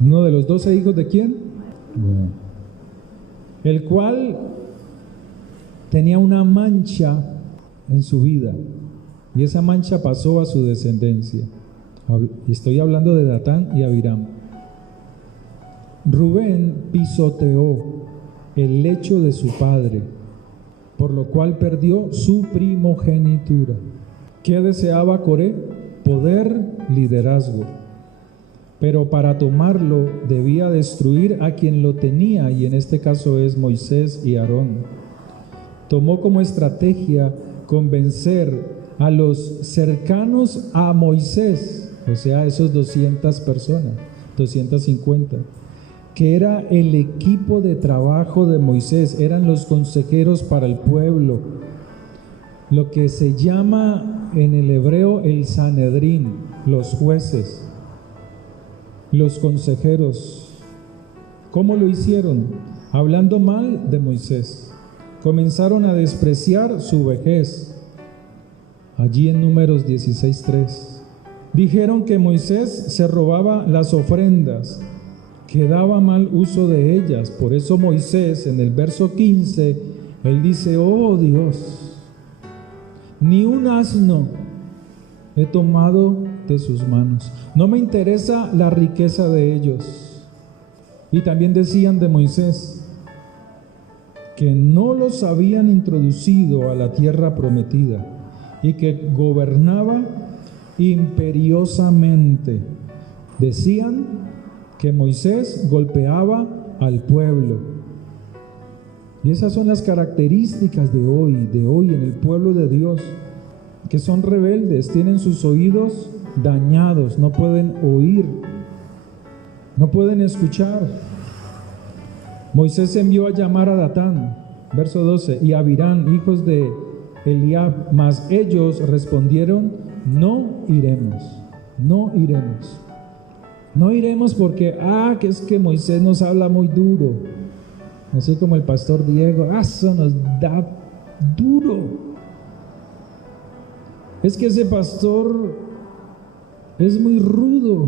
¿Uno de los 12 hijos de quién? Bueno. El cual tenía una mancha en su vida, y esa mancha pasó a su descendencia. Estoy hablando de Datán y Abiram. Rubén pisoteó el lecho de su padre, por lo cual perdió su primogenitura. ¿Qué deseaba Coré? Poder, liderazgo. Pero para tomarlo debía destruir a quien lo tenía, y en este caso es Moisés y Aarón. Tomó como estrategia convencer a los cercanos a Moisés, o sea, esos 200 personas, 250, que era el equipo de trabajo de Moisés, eran los consejeros para el pueblo, lo que se llama en el hebreo el Sanedrín, los jueces, los consejeros. ¿Cómo lo hicieron? Hablando mal de Moisés. Comenzaron a despreciar su vejez. Allí en Números 16:3. Dijeron que Moisés se robaba las ofrendas, que daba mal uso de ellas. Por eso Moisés, en el verso 15, él dice, oh Dios, ni un asno he tomado de sus manos. No me interesa la riqueza de ellos. Y también decían de Moisés que no los habían introducido a la tierra prometida y que gobernaba imperiosamente. Decían que Moisés golpeaba al pueblo. Y esas son las características de hoy en el pueblo de Dios, que son rebeldes, tienen sus oídos dañados, no pueden oír, no pueden escuchar. Moisés envió a llamar a Datán Verso 12, y Abirán, hijos de Eliab, mas ellos respondieron, no iremos, no iremos. No iremos porque, que es que Moisés nos habla muy duro. Así como el pastor Diego, eso nos da duro. Es que ese pastor es muy rudo.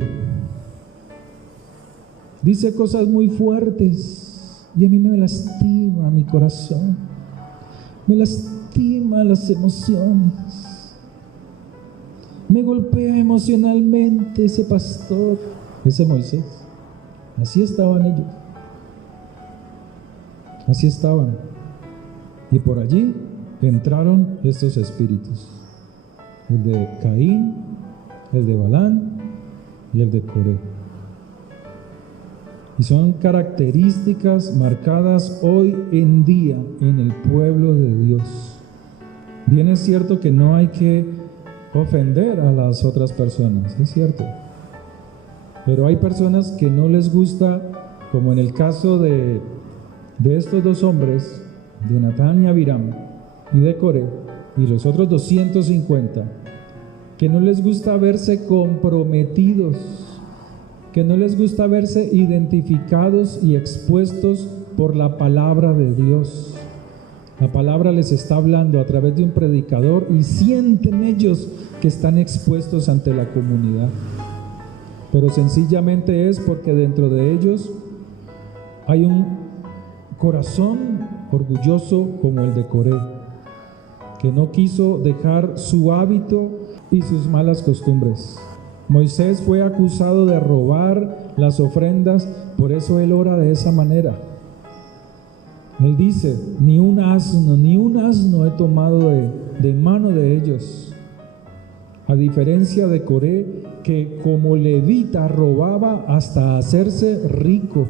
Dice cosas muy fuertes y a mí me lastima mi corazón. Me lastima las emociones. Me golpea emocionalmente ese pastor, ese Moisés. Así estaban ellos. Así estaban. Y por allí entraron estos espíritus. El de Caín, el de Balán y el de Coré. Y son características marcadas hoy en día en el pueblo de Dios. Bien es cierto que no hay que ofender a las otras personas, es cierto. Pero hay personas que no les gusta, como en el caso de estos dos hombres, de Natán y Abiram, y de Coré, y los otros 250, que no les gusta verse comprometidos, que no les gusta verse identificados y expuestos por la palabra de Dios. La palabra les está hablando a través de un predicador y sienten ellos que están expuestos ante la comunidad. Pero sencillamente es porque dentro de ellos hay un corazón orgulloso como el de Coré, que no quiso dejar su hábito y sus malas costumbres. Moisés fue acusado de robar las ofrendas, por eso él ora de esa manera. Él dice, ni un asno he tomado de mano de ellos. A diferencia de Coré, que como levita robaba hasta hacerse rico.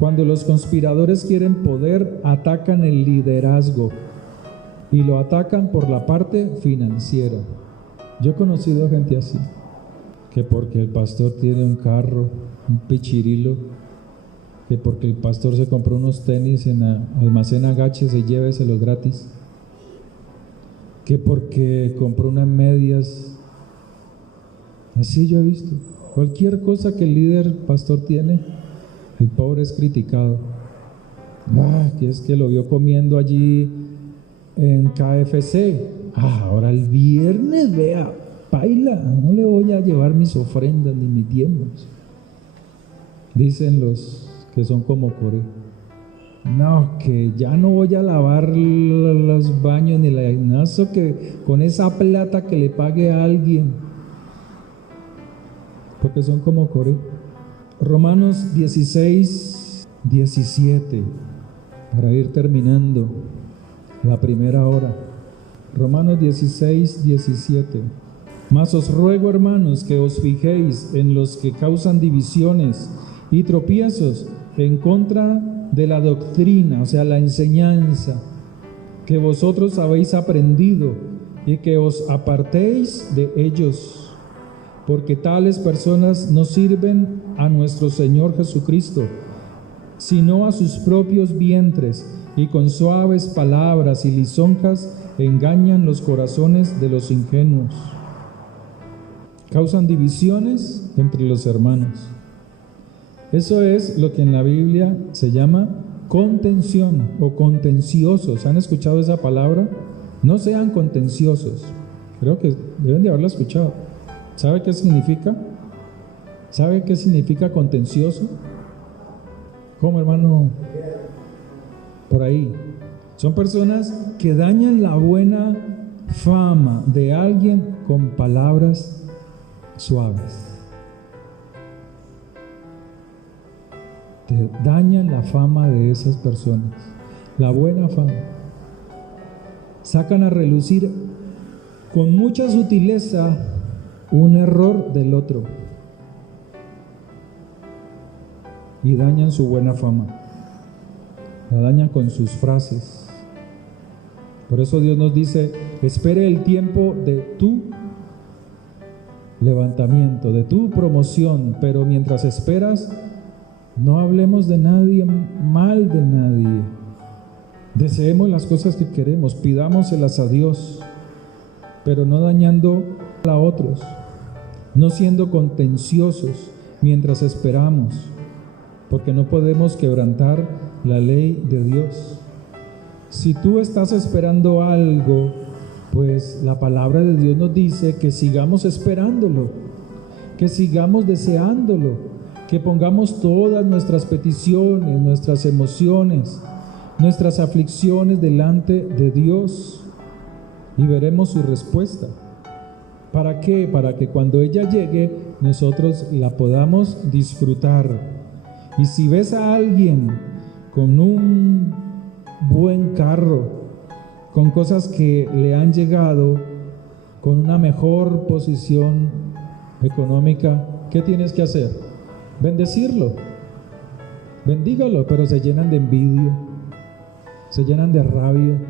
Cuando los conspiradores quieren poder, atacan el liderazgo y lo atacan por la parte financiera. Yo he conocido gente así, que porque el pastor tiene un carro, un pichirilo, que porque el pastor se compró unos tenis en Almacén Agache, se lléveselos gratis, que porque compró unas medias. Así yo he visto. Cualquier cosa que el líder pastor tiene, el pobre es criticado. Que es que lo vio comiendo allí en KFC. Ahora el viernes, vea, paila, no le voy a llevar mis ofrendas ni mis diezmos. Dicen los que son como Coré. No, que ya no voy a lavar los baños ni la ignacio, que con esa plata que le pague a alguien. Porque son como Coré. Romanos 16, 17, para ir terminando la primera hora. Romanos 16, 17. Mas os ruego, hermanos, que os fijéis en los que causan divisiones y tropiezos en contra de la doctrina, o sea, la enseñanza que vosotros habéis aprendido, y que os apartéis de ellos, porque tales personas no sirven a nuestro Señor Jesucristo, sino a sus propios vientres, y con suaves palabras y lisonjas engañan los corazones de los ingenuos. Causan divisiones entre los hermanos. Eso es lo que en la Biblia se llama contención o contenciosos. ¿Han escuchado esa palabra? No sean contenciosos. Creo que deben de haberla escuchado. ¿Sabe qué significa? ¿Sabe qué significa contencioso? ¿Cómo, hermano? Por ahí. Son personas que dañan la buena fama de alguien con palabras suaves. Te dañan la fama de esas personas, la buena fama. Sacan a relucir con mucha sutileza un error del otro y dañan su buena fama. La dañan con sus frases. Por eso Dios nos dice, espere el tiempo de tu levantamiento, de tu promoción, pero mientras esperas, no hablemos de nadie, mal de nadie, Deseemos las cosas que queremos, pidámoselas a Dios, pero no dañando a otros, no siendo contenciosos mientras esperamos, porque no podemos quebrantar la ley de Dios. Si tú estás esperando algo, pues la palabra de Dios nos dice que sigamos esperándolo, que sigamos deseándolo, que pongamos todas nuestras peticiones, nuestras emociones, nuestras aflicciones delante de Dios y veremos su respuesta. ¿Para qué? Para que cuando ella llegue, nosotros la podamos disfrutar. Y si ves a alguien con un buen carro, con cosas que le han llegado, con una mejor posición económica, ¿qué tienes que hacer? Bendecirlo, bendígalo, pero se llenan de envidia, se llenan de rabia,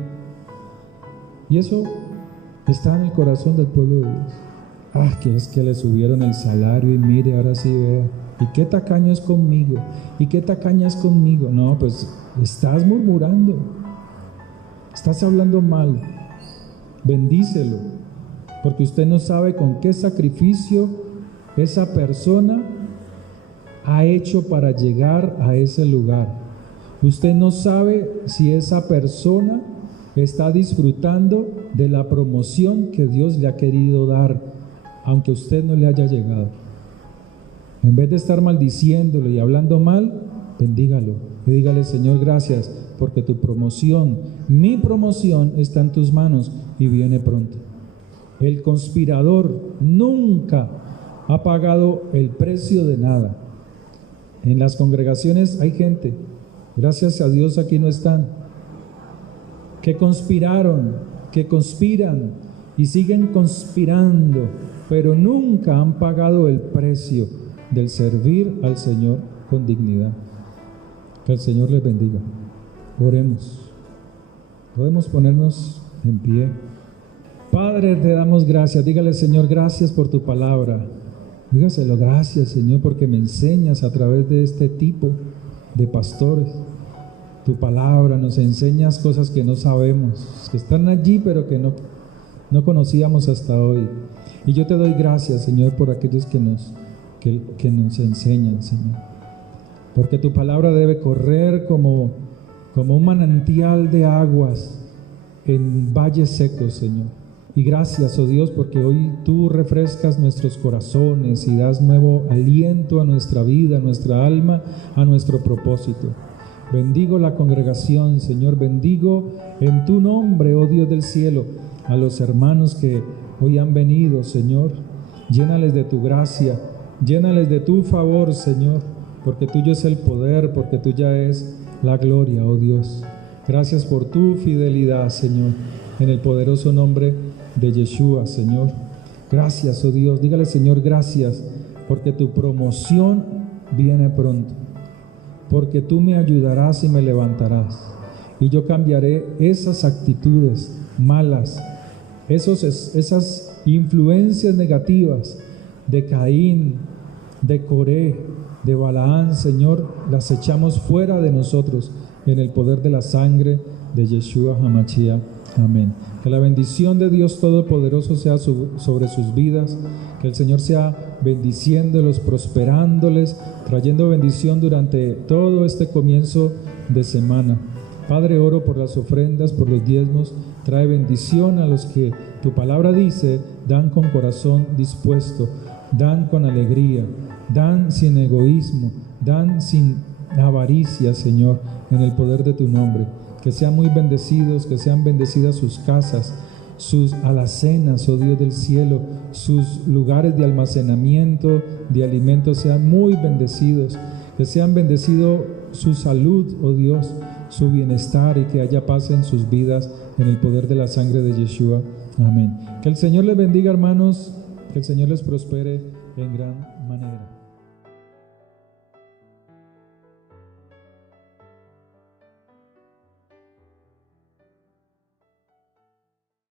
y eso está en el corazón del pueblo de Dios. Que es que le subieron el salario y mire, ahora sí vea, y qué tacaño es conmigo, y qué tacaña es conmigo. No, pues estás murmurando, estás hablando mal. Bendícelo, porque usted no sabe con qué sacrificio esa persona ha hecho para llegar a ese lugar. Usted no sabe si esa persona está disfrutando de la promoción que Dios le ha querido dar, aunque usted no le haya llegado. En vez de estar maldiciéndolo y hablando mal, bendígalo y dígale: Señor, gracias, porque tu promoción, mi promoción está en tus manos y viene pronto. El conspirador nunca ha pagado el precio de nada. En las congregaciones hay gente, gracias a Dios aquí no están, que conspiraron, que conspiran y siguen conspirando, pero nunca han pagado el precio del servir al Señor con dignidad. Que el Señor les bendiga. Oremos. Podemos ponernos en pie. Padre, te damos gracias. Dígale: Señor, gracias por tu palabra. Dígaselo: gracias, Señor, porque me enseñas a través de este tipo de pastores. Tu palabra, nos enseñas cosas que no sabemos, que están allí pero que no conocíamos hasta hoy. Y yo te doy gracias, Señor, por aquellos que nos enseñan, Señor, porque tu palabra debe correr como un manantial de aguas en valles secos, Señor. Y gracias, oh Dios, porque hoy tú refrescas nuestros corazones y das nuevo aliento a nuestra vida, a nuestra alma, a nuestro propósito. Bendigo la congregación, Señor, bendigo en tu nombre, oh Dios del cielo, a los hermanos que hoy han venido, Señor. Llénales de tu gracia, llénales de tu favor, Señor, porque tuyo es el poder, porque tuya es la gloria, oh Dios. Gracias por tu fidelidad, Señor, en el poderoso nombre de Yeshua, Señor. Gracias, oh Dios. Dígale: Señor, gracias, porque tu promoción viene pronto, porque tú me ayudarás y me levantarás, y yo cambiaré esas actitudes malas, esas influencias negativas de Caín, de Coré, de Balaán, Señor, las echamos fuera de nosotros en el poder de la sangre de Yeshua HaMashiach. Amén. Que la bendición de Dios Todopoderoso sea sobre sus vidas, que el Señor sea bendiciéndolos, prosperándoles, trayendo bendición durante todo este comienzo de semana. Padre, oro por las ofrendas, por los diezmos. Trae bendición a los que tu palabra dice dan con corazón dispuesto, dan con alegría, dan sin egoísmo, dan sin avaricia, Señor, en el poder de tu nombre. Que sean muy bendecidos, que sean bendecidas sus casas, sus alacenas, oh Dios del cielo, sus lugares de almacenamiento de alimentos sean muy bendecidos, que sean bendecido su salud, oh Dios, su bienestar, y que haya paz en sus vidas en el poder de la sangre de Yeshua. Amén. Que el Señor les bendiga, hermanos, que el Señor les prospere en gran manera.